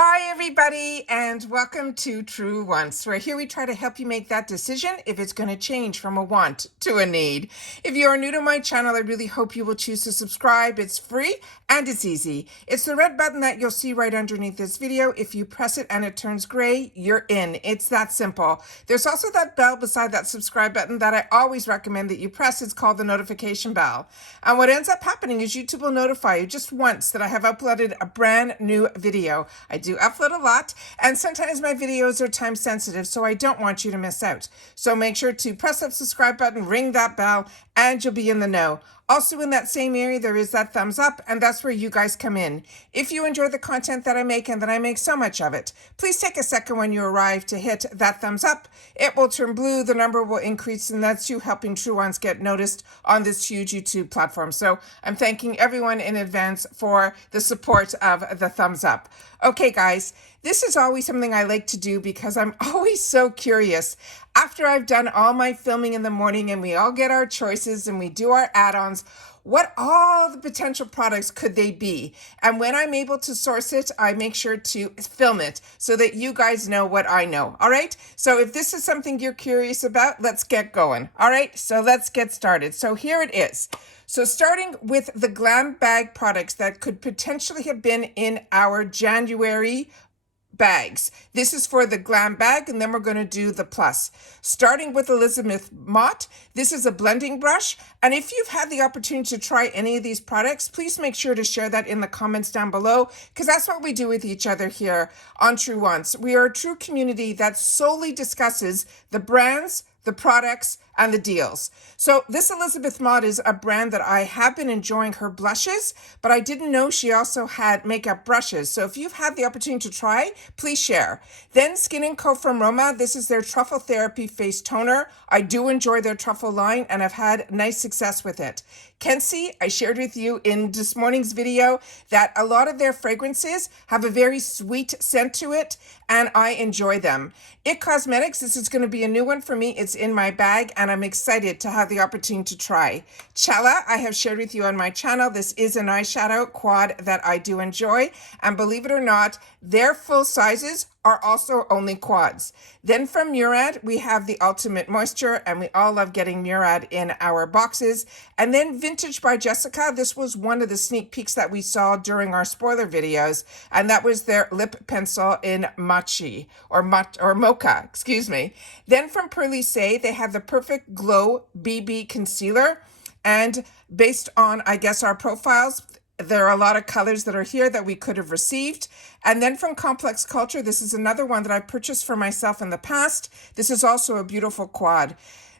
Hi everybody and welcome to True Wants, where here we try to help you make that decision if it's going to change from a want to a need. If you are new to my channel, I really hope you will choose to subscribe. It's free and it's easy. It's the red button that you'll see right underneath this video. If you press it and it turns gray, you're in. It's that simple. There's also that bell beside that subscribe button that I always recommend that you press. It's called the notification bell. And what ends up happening is YouTube will notify you just once that I have uploaded a brand new video. I do upload a lot, and sometimes my videos are time sensitive, so I don't want you to miss out. So make sure to press that subscribe button, ring that bell, and you'll be in the know. Also in that same area, there is that thumbs up, and that's where you guys come in. If you enjoy the content that I make, and that I make so much of it, please take a second when you arrive to hit that thumbs up. It will turn blue, the number will increase, and that's you helping True Ones get noticed on this huge YouTube platform. So I'm thanking everyone in advance for the support of the thumbs up. Okay, guys, this is always something I like to do because I'm always so curious. After I've done all my filming in the morning and we all get our choices and we do our add-ons, what all the potential products could they be? And when I'm able to source it, I make sure to film it so that you guys know what I know. All right. So if this is something you're curious about, let's get going. All right. So let's get started. So here it is. So starting with the Glam Bag products that could potentially have been in our January bags. This is for the Glam Bag, and then we're going to do the Plus. Starting with Elizabeth Mott, this is a blending brush, and if you've had the opportunity to try any of these products, please make sure to share that in the comments down below, because that's what we do with each other here on True Wants. We are a true community that solely discusses the brands, the products, and the deals. So this Elizabeth Mott is a brand that I have been enjoying her blushes, but I didn't know she also had makeup brushes. So if you've had the opportunity to try, please share. Then Skin & Co. from Roma. This is their Truffle Therapy Face Toner. I do enjoy their truffle line and I've had nice success with it. Kenzie, I shared with you in this morning's video that a lot of their fragrances have a very sweet scent to it, and I enjoy them. IT Cosmetics, this is going to be a new one for me. It's in my bag, and I'm excited to have the opportunity to try. Chella, I have shared with you on my channel. This is an eyeshadow quad that I do enjoy, and believe it or not, their full sizes are also only quads. Then from Murad, we have the Ultimate Moisture, and we all love getting Murad in our boxes. And then Vintage by Jessica. This was one of the sneak peeks that we saw during our spoiler videos, and that was their lip pencil in Mocha, excuse me. Then from Pearly Say, they have the Perfect Glow BB Concealer, and based on, I guess, our profiles, there are a lot of colors that are here that we could have received. And then from Complex Culture, this is another one that I purchased for myself in the past. This is also a beautiful quad.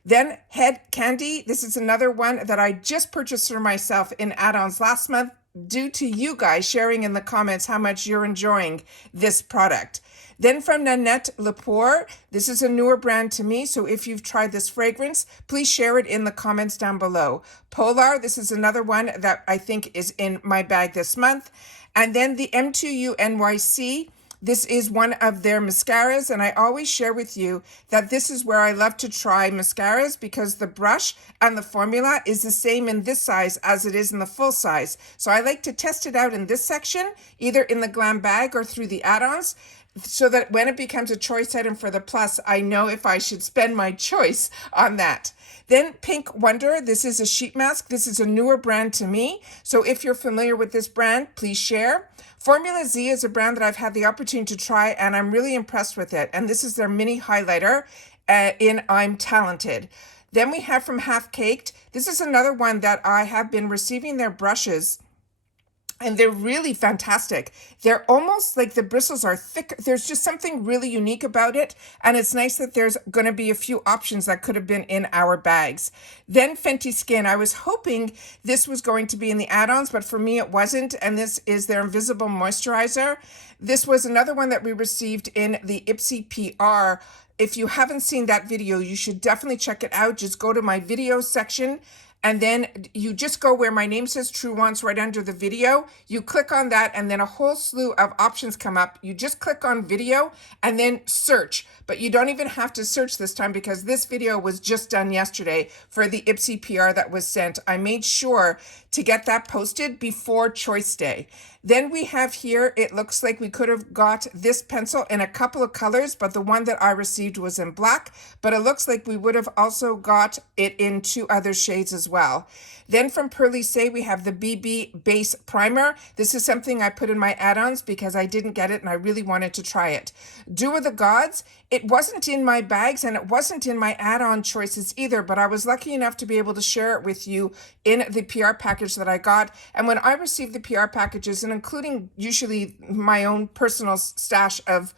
Then Head Candy, this is another one that I just purchased for myself in add-ons last month due to you guys sharing in the comments how much you're enjoying this product. Then from Nanette Lepore, this is a newer brand to me, so if you've tried this fragrance, please share it in the comments down below. Polar, this is another one that I think is in my bag this month. And then the M2U NYC, this is one of their mascaras, and I always share with you that this is where I love to try mascaras because the brush and the formula is the same in this size as it is in the full size. So I like to test it out in this section, either in the Glam Bag or through the add-ons, so that when it becomes a choice item for the Plus, I know if I should spend my choice on that. Then Pink Wonder, this is a sheet mask. This is a newer brand to me. So if you're familiar with this brand, please share. Formula Z is a brand that I've had the opportunity to try, and I'm really impressed with it. And this is their mini highlighter in I'm Talented. Then we have from Half Caked. This is another one that I have been receiving their brushes, and they're really fantastic. They're almost like the bristles are thick. There's just something really unique about it. And it's nice that there's going to be a few options that could have been in our bags. Then Fenty Skin. I was hoping this was going to be in the add-ons, but for me it wasn't. And this is their Invisible Moisturizer. This was another one that we received in the IPSY PR. If you haven't seen that video, you should definitely check it out. Just go to my video section and then you just go where my name says True Wants right under the video. You click on that, and then a whole slew of options come up. You just click on video and then search, but you don't even have to search this time because this video was just done yesterday for the IPSY PR that was sent. I made sure to get that posted before Choice Day. Then we have here, it looks like we could have got this pencil in a couple of colors, but the one that I received was in black, but it looks like we would have also got it in 2 other shades as well. Then from Pearly Say, we have the BB Base Primer. This is something I put in my add-ons because I didn't get it and I really wanted to try it. Dew of the Gods, it wasn't in my bags and it wasn't in my add-on choices either, but I was lucky enough to be able to share it with you in the PR package that I got. And when I received the PR packages, and including usually my own personal stash of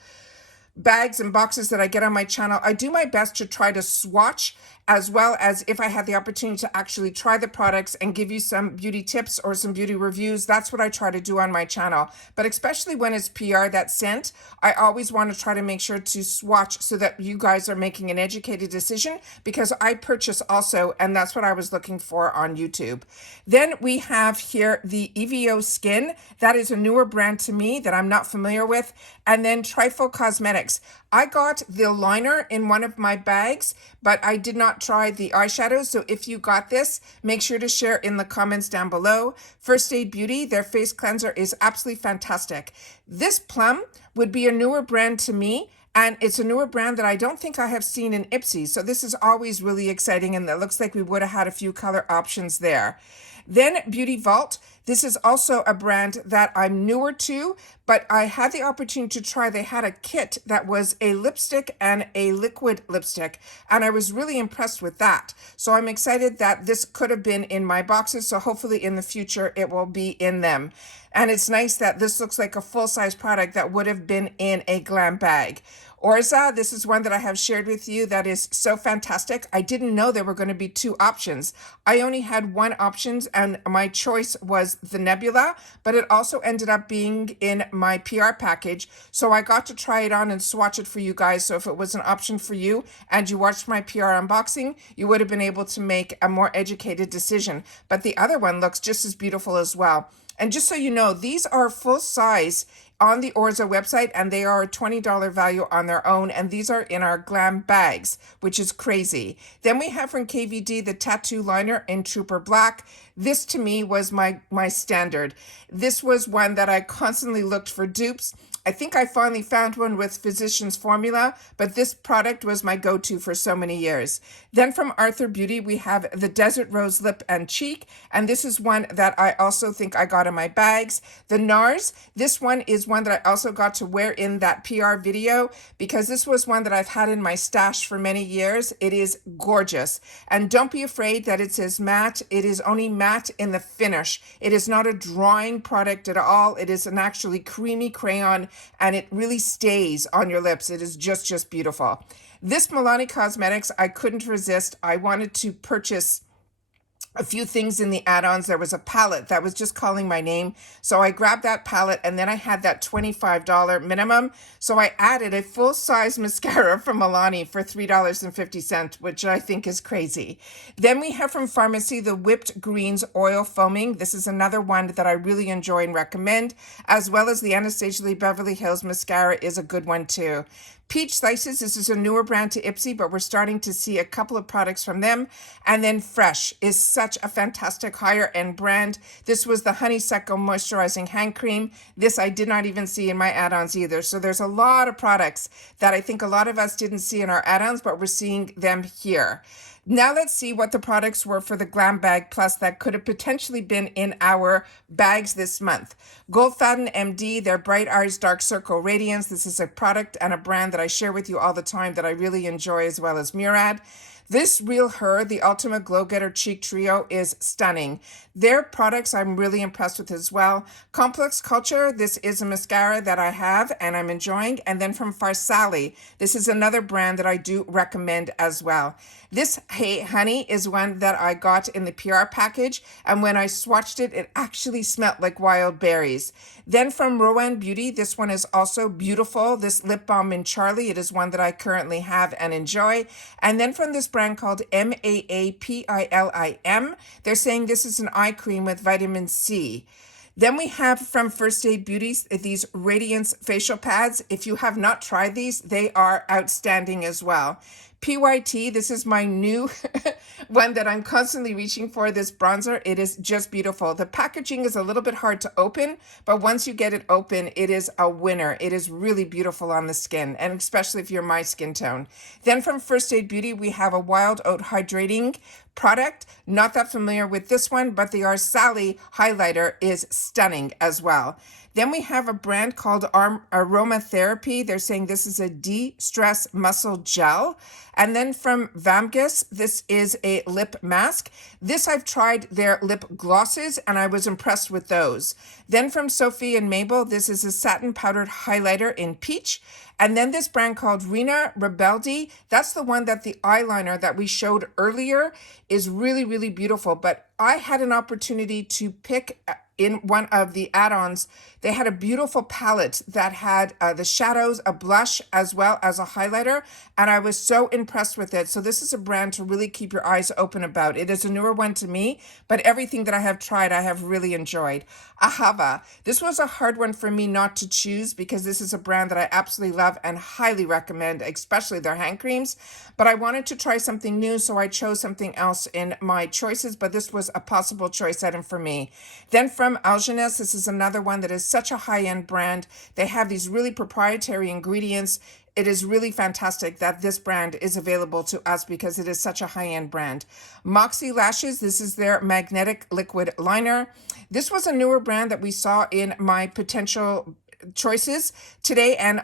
bags and boxes that I get on my channel, I do my best to try to swatch, as well as if I had the opportunity to actually try the products and give you some beauty tips or some beauty reviews. That's what I try to do on my channel. But especially when it's PR that's sent, I always want to try to make sure to swatch so that you guys are making an educated decision, because I purchase also, and that's what I was looking for on YouTube. Then we have here the EVO Skin. That is a newer brand to me that I'm not familiar with. And then Trifle Cosmetics. I got the liner in one of my bags, but I did not try the eyeshadows. So if you got this, make sure to share in the comments down below. First Aid Beauty, their face cleanser is absolutely fantastic. This Plum would be a newer brand to me, and it's a newer brand that I don't think I have seen in IPSY. So this is always really exciting, and it looks like we would have had a few color options there. Then Beauty Vault. This is also a brand that I'm newer to, but I had the opportunity to try. They had a kit that was a lipstick and a liquid lipstick, and I was really impressed with that. So I'm excited that this could have been in my boxes, so hopefully in the future it will be in them. And it's nice that this looks like a full-size product that would have been in a glam bag. Orza, this is one that I have shared with you that is so fantastic. I didn't know there were going to be 2 options. I only had 1 option, and my choice was the Nebula, but it also ended up being in my PR package. So I got to try it on and swatch it for you guys. So if it was an option for you and you watched my PR unboxing, you would have been able to make a more educated decision. But the other one looks just as beautiful as well. And just so you know, these are full size on the Orza website, and they are a $20 value on their own, and these are in our glam bags, which is crazy. Then we have from KVD the tattoo liner in Trooper Black. This to me was my standard. This was one that I constantly looked for dupes. I think I finally found one with Physicians Formula, but this product was my go-to for so many years. Then from Arthur Beauty, we have the Desert Rose Lip and Cheek, and this is one that I also think I got in my bags. The NARS, this one is one that I also got to wear in that PR video, because this was one that I've had in my stash for many years. It is gorgeous. And don't be afraid that it says matte. It is only matte in the finish. It is not a drawing product at all. It is an actually creamy crayon, and it really stays on your lips. It is just beautiful. This Milani Cosmetics, I couldn't resist. I wanted to purchase a few things in the add-ons. There was a palette that was just calling my name, so I grabbed that palette, and then I had that $25 minimum, so I added a full-size mascara from Milani for $3.50, which I think is crazy. Then we have from Pharmacy the Whipped Greens Oil Foaming. This is another one that I really enjoy and recommend, as well as the Anastasia Lee Beverly Hills mascara is a good one too. Peach Slices, this is a newer brand to IPSY, but we're starting to see a couple of products from them. And then Fresh is such a fantastic higher end brand. This was the Honeysuckle Moisturizing Hand Cream. This I did not even see in my add-ons either. So there's a lot of products that I think a lot of us didn't see in our add-ons, but we're seeing them here. Now let's see what the products were for the Glam Bag Plus that could have potentially been in our bags this month. Goldfaden MD, their Bright Eyes Dark Circle Radiance. This is a product and a brand that I share with you all the time that I really enjoy, as well as Murad. This Real Her, the Ultimate Glow Getter Cheek Trio, is stunning. Their products I'm really impressed with as well. Complex Culture, this is a mascara that I have and I'm enjoying. And then from Farsali, this is another brand that I do recommend as well. This Hey Honey is one that I got in the PR package, and when I swatched it, it actually smelled like wild berries. Then from Rowan Beauty, this one is also beautiful. This lip balm in Charlie, it is one that I currently have and enjoy. And then from this brand brand called MAAPILIM. They're saying this is an eye cream with vitamin C. Then we have from First Aid Beauty these Radiance facial pads. If you have not tried these, they are outstanding as well. PYT, this is my new one that I'm constantly reaching for, this bronzer. It is just beautiful. The packaging is a little bit hard to open, but once you get it open, it is a winner. It is really beautiful on the skin, and especially if you're my skin tone. Then from First Aid Beauty, we have a Wild Oat Hydrating product. Not that familiar with this one, but the Sally highlighter is stunning as well. Then we have a brand called Aromatherapy. They're saying this is a de-stress muscle gel. And then from Vamgus, this is a lip mask. This I've tried their lip glosses and I was impressed with those. Then from Sophie and Mabel, this is a satin powdered highlighter in peach. And then this brand called Rina Rebeldi, that's the one that the eyeliner that we showed earlier is really, really beautiful. But I had an opportunity to pick in one of the add-ons. They had a beautiful palette that had the shadows, a blush, as well as a highlighter, and I was so impressed with it. So this is a brand to really keep your eyes open about. It is a newer one to me, but everything that I have tried, I have really enjoyed. Ahava, this was a hard one for me not to choose because this is a brand that I absolutely love and highly recommend, especially their hand creams, but I wanted to try something new, so I chose something else in my choices, but this was a possible choice item for me. Then from Algeness, this is another one that is such a high-end brand. They have these really proprietary ingredients. It is really fantastic that this brand is available to us because it is such a high-end brand. Moxie Lashes, this is their magnetic liquid liner. This was a newer brand that we saw in my potential choices today, and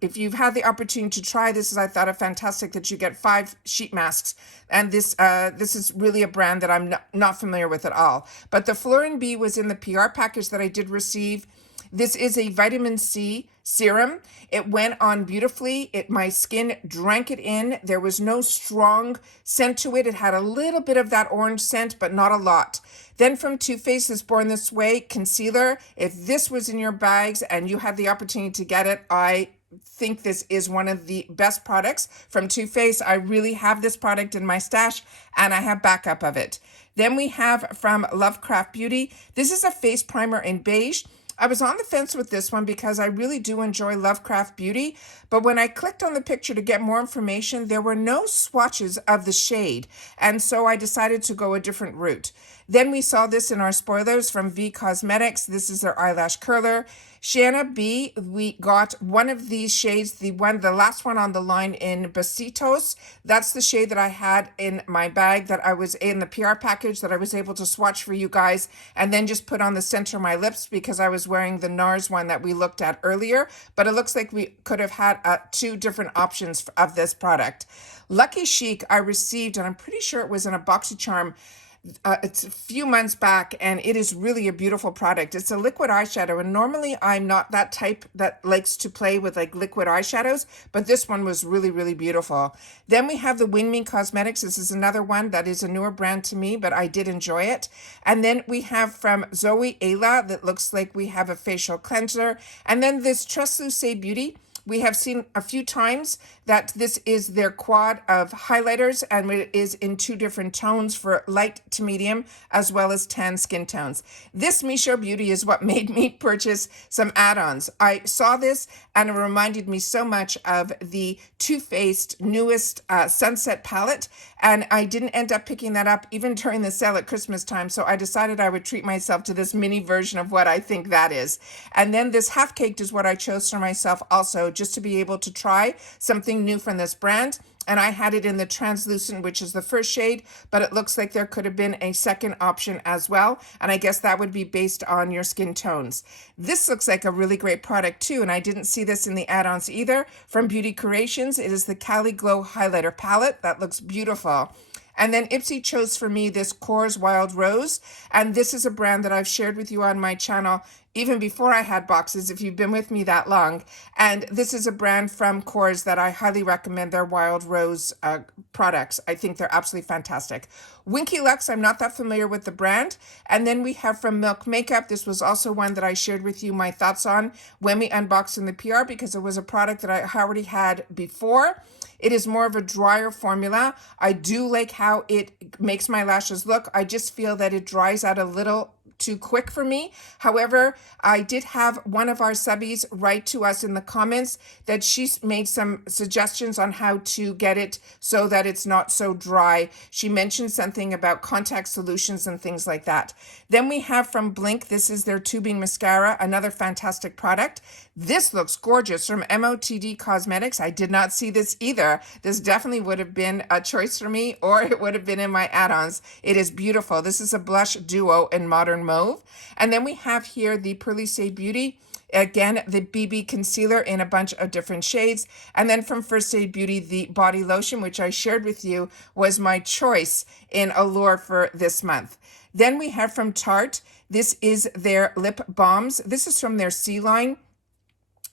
if you've had the opportunity to try this, I thought it fantastic that you get 5 sheet masks, and this is really a brand that I'm not familiar with at all. But the Florin B was in the PR package that I did receive. This is a vitamin C serum. It went on beautifully. My skin drank it in. There was no strong scent to it. It had a little bit of that orange scent, but not a lot. Then from Too Faced is Born This Way concealer. If this was in your bags and you had the opportunity to get it, I think this is one of the best products from Too Faced. I really have this product in my stash and I have backup of it. Then we have from Lovecraft Beauty. This is a face primer in beige. I was on the fence with this one because I really do enjoy Lovecraft Beauty, but when I clicked on the picture to get more information, there were no swatches of the shade, and so I decided to go a different route. Then we saw this in our spoilers from V Cosmetics. This is their eyelash curler. Shanna B, we got one of these shades, the last one on the line in Besitos. That's the shade that I had in my bag that I was in the PR package that I was able to swatch for you guys and then just put on the center of my lips because I was wearing the NARS one that we looked at earlier. But it looks like we could have had 2 different options of this product. Lucky Chic I received, and I'm pretty sure it was in a BoxyCharm. It's a few months back, and it is really a beautiful product. It's a liquid eyeshadow, and normally I'm not that type that likes to play with like liquid eyeshadows, but this one was really, really beautiful. Then we have the Wing Me Cosmetics. This is another one that is a newer brand to me, but I did enjoy it. And then we have from Zoe Ayla that looks like we have a facial cleanser. And then this Translucent Beauty. We have seen a few times that this is their quad of highlighters, and it is in 2 different tones for light to medium as well as tan skin tones. This Misho Beauty is what made me purchase some add-ons. I saw this and it reminded me so much of the Too Faced newest Sunset palette, and I didn't end up picking that up even during the sale at Christmas time, so I decided I would treat myself to this mini version of what I think that is. And then this Half Caked is what I chose for myself also, just to be able to try something new from this brand. And I had it in the translucent, which is the first shade, but it looks like there could have been a second option as well. And I guess that would be based on your skin tones. This looks like a really great product too, and I didn't see this in the add-ons either. From Beauty Creations, it is the Cali Glow Highlighter Palette. That looks beautiful. And then IPSY chose for me this Kors Wild Rose, and this is a brand that I've shared with you on my channel. even before I had boxes, if you've been with me that long. And this is a brand from Kors that I highly recommend their Wild Rose products. I think they're absolutely fantastic. Winky Lux, I'm not that familiar with the brand. And then we have from Milk Makeup. This was also one that I shared with you my thoughts on when we unboxed in the PR, because it was a product that I already had before. It is more of a drier formula. I do like how it makes my lashes look. I just feel that it dries out a little too quick for me. However, I did have one of our subbies write to us in the comments that she's made some suggestions on how to get it so that it's not so dry. She mentioned something about contact solutions and things like that. Then we have from Blink, this is their tubing mascara, another fantastic product. This looks gorgeous from MOTD Cosmetics. I did not see this either. This definitely would have been a choice for me, or it would have been in my add-ons. It is beautiful. This is a blush duo in Modern Mauve. And then we have here the Pearly Say Beauty. Again, the BB concealer in a bunch of different shades. And then from First Aid Beauty, the body lotion, which I shared with you, was my choice in Allure for this month. Then we have from Tarte, this is their lip balms. This is from their C line.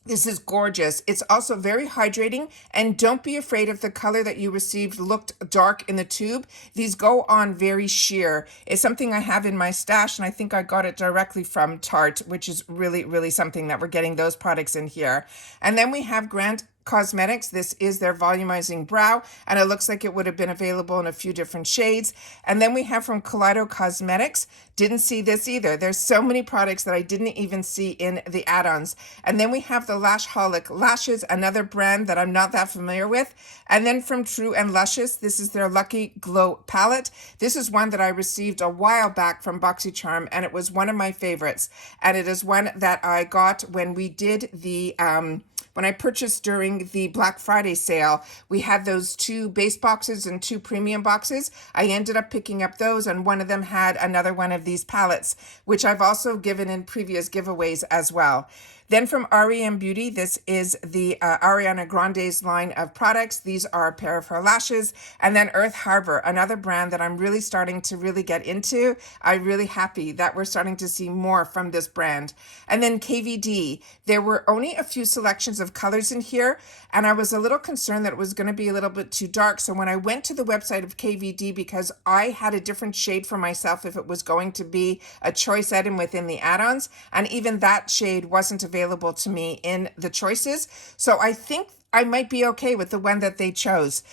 This is gorgeous. It's also very hydrating, and don't be afraid if the color that you received looked dark in the tube. These go on very sheer. It's something I have in my stash, and I think I got it directly from Tarte, which is really, really something that we're getting those products in here. And then we have Grant Cosmetics. This is their volumizing brow, and it looks like it would have been available in a few different shades. And then we have from Kaleido Cosmetics. Didn't see this either. There's so many products that I didn't even see in the add-ons. And then we have the Lashholic Lashes, another brand that I'm not that familiar with. And then from True and Luscious, this is their Lucky Glow palette. This is one that I received a while back from BoxyCharm, and it was one of my favorites. And it is one that I got when we did the when I purchased during the Black Friday sale. We had those 2 base boxes and 2 premium boxes. I ended up picking up those, and one of them had another one of these palettes, which I've also given in previous giveaways as well. Then from REM Beauty, this is the Ariana Grande's line of products. These are a pair of her lashes. And then Earth Harbor, another brand that I'm really starting to really get into. I'm really happy that we're starting to see more from this brand. And then KVD, there were only a few selections of colors in here, and I was a little concerned that it was going to be a little bit too dark. So when I went to the website of KVD, because I had a different shade for myself if it was going to be a choice item within the add-ons, and even that shade wasn't available to me in the choices. So I think I might be okay with the one that they chose.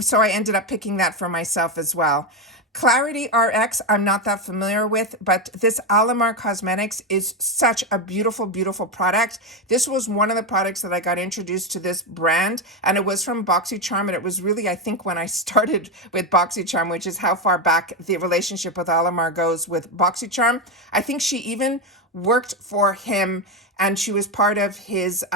So I ended up picking that for myself as well. Clarity RX, I'm not that familiar with, but this Alamar Cosmetics is such a beautiful, beautiful product. This was one of the products that I got introduced to this brand, and it was from BoxyCharm, and it was really, I think, when I started with BoxyCharm, which is how far back the relationship with Alamar goes with BoxyCharm. I think she even worked for him, and she was part of his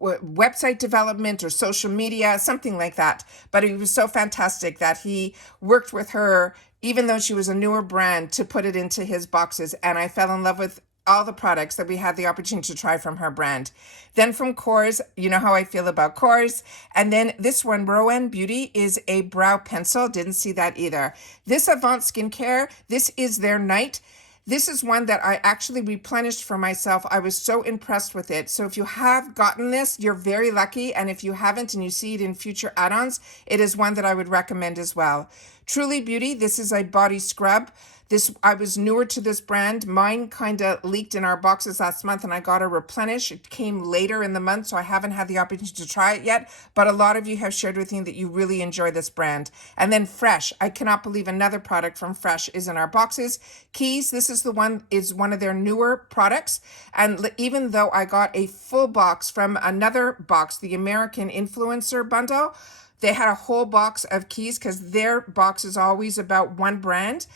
website development or social media, something like that. But it was so fantastic that he worked with her, even though she was a newer brand, to put it into his boxes. And I fell in love with all the products that we had the opportunity to try from her brand. Then from Kors, you know how I feel about Kors. And then this one, Rowan Beauty, is a brow pencil. Didn't see that either. This Avant Skincare, this is their Night. This is one that I actually replenished for myself. I was so impressed with it. So if you have gotten this, you're very lucky. And if you haven't and you see it in future add-ons, it is one that I would recommend as well. Truly Beauty, this is a body scrub. I was newer to this brand. Mine kind of leaked in our boxes last month, and I got a replenish. It came later in the month, so I haven't had the opportunity to try it yet. But a lot of you have shared with me that you really enjoy this brand. And then Fresh. I cannot believe another product from Fresh is in our boxes. Keys, this is one of their newer products. And even though I got a full box from another box, the American Influencer Bundle, they had a whole box of keys because their box is always about one brand.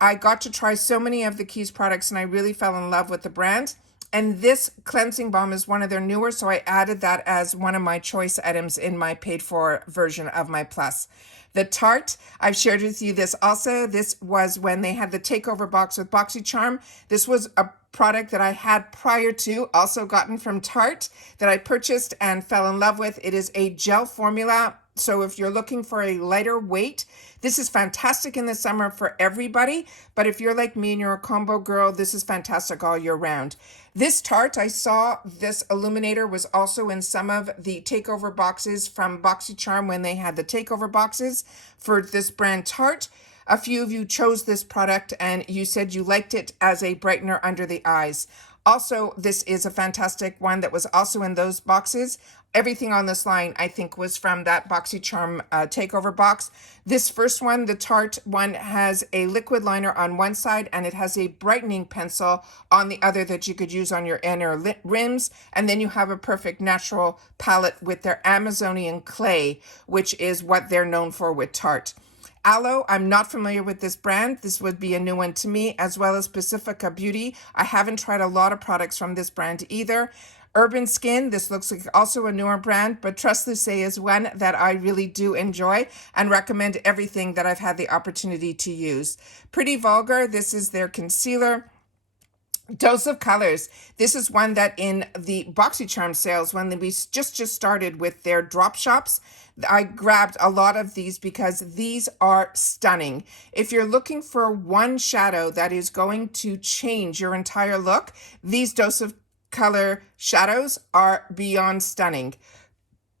I got to try so many of the Keys products, and I really fell in love with the brand. And this cleansing balm is one of their newer, so I added that as one of my choice items in my paid for version of my Plus. The Tarte, I've shared with you this also. This was when they had the takeover box with BoxyCharm. This was a product that I had prior to, also gotten from Tarte, that I purchased and fell in love with. It is a gel formula So if you're looking for a lighter weight, this is fantastic in the summer for everybody. But if you're like me and you're a combo girl, this is fantastic all year round. This Tarte, I saw this illuminator was also in some of the takeover boxes from BoxyCharm when they had the takeover boxes for this brand Tarte. A few of you chose this product and you said you liked it as a brightener under the eyes. Also, this is a fantastic one that was also in those boxes. Everything on this line, I think, was from that BoxyCharm takeover box. This first one, the Tarte one, has a liquid liner on one side and it has a brightening pencil on the other that you could use on your inner rims. And then you have a perfect natural palette with their Amazonian clay, which is what they're known for with Tarte. Aloe, I'm not familiar with this brand. This would be a new one to me, as well as Pacifica Beauty. I haven't tried a lot of products from this brand either. Urban Skin, this looks like also a newer brand, but Trust Lucé is one that I really do enjoy and recommend everything that I've had the opportunity to use. Pretty Vulgar, this is their concealer. Dose of Colors. This is one that in the BoxyCharm sales, when we just started with their drop shops, I grabbed a lot of these because these are stunning. If you're looking for one shadow that is going to change your entire look, these Dose of Color shadows are beyond stunning.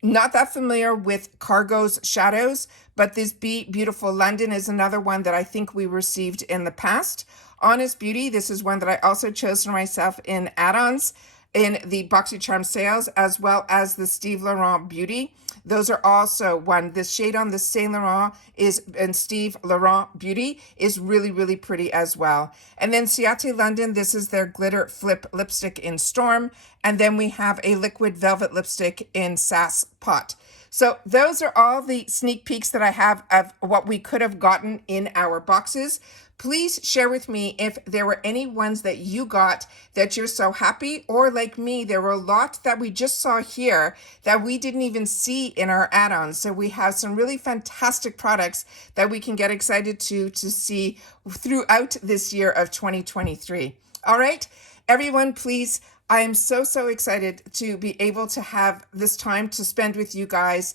Not that familiar with Cargo's shadows, but this Be Beautiful London is another one that I think we received in the past. Honest Beauty, this is one that I also chose for myself in add-ons in the BoxyCharm sales, as well as the Steve Laurent Beauty. Those are also one. This shade on the Saint Laurent is and Steve Laurent Beauty is really, really pretty as well. And then Ciate London, this is their Glitter Flip Lipstick in Storm. And then we have a liquid velvet lipstick in Sass Pot. So those are all the sneak peeks that I have of what we could have gotten in our boxes. Please share with me if there were any ones that you got that you're so happy, or like me, there were a lot that we just saw here that we didn't even see in our add-ons. So we have some really fantastic products that we can get excited to see throughout this year of 2023. All right, everyone, please. I am so excited to be able to have this time to spend with you guys.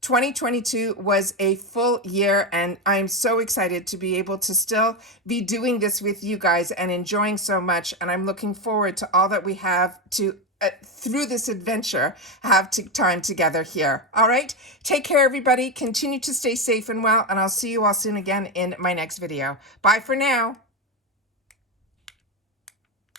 2022 was a full year, and I'm so excited to be able to still be doing this with you guys and enjoying so much. And I'm looking forward to all that we have to through this adventure have time together here. All right, take care, everybody. Continue to stay safe and well, and I'll see you all soon again in my next video. Bye for now.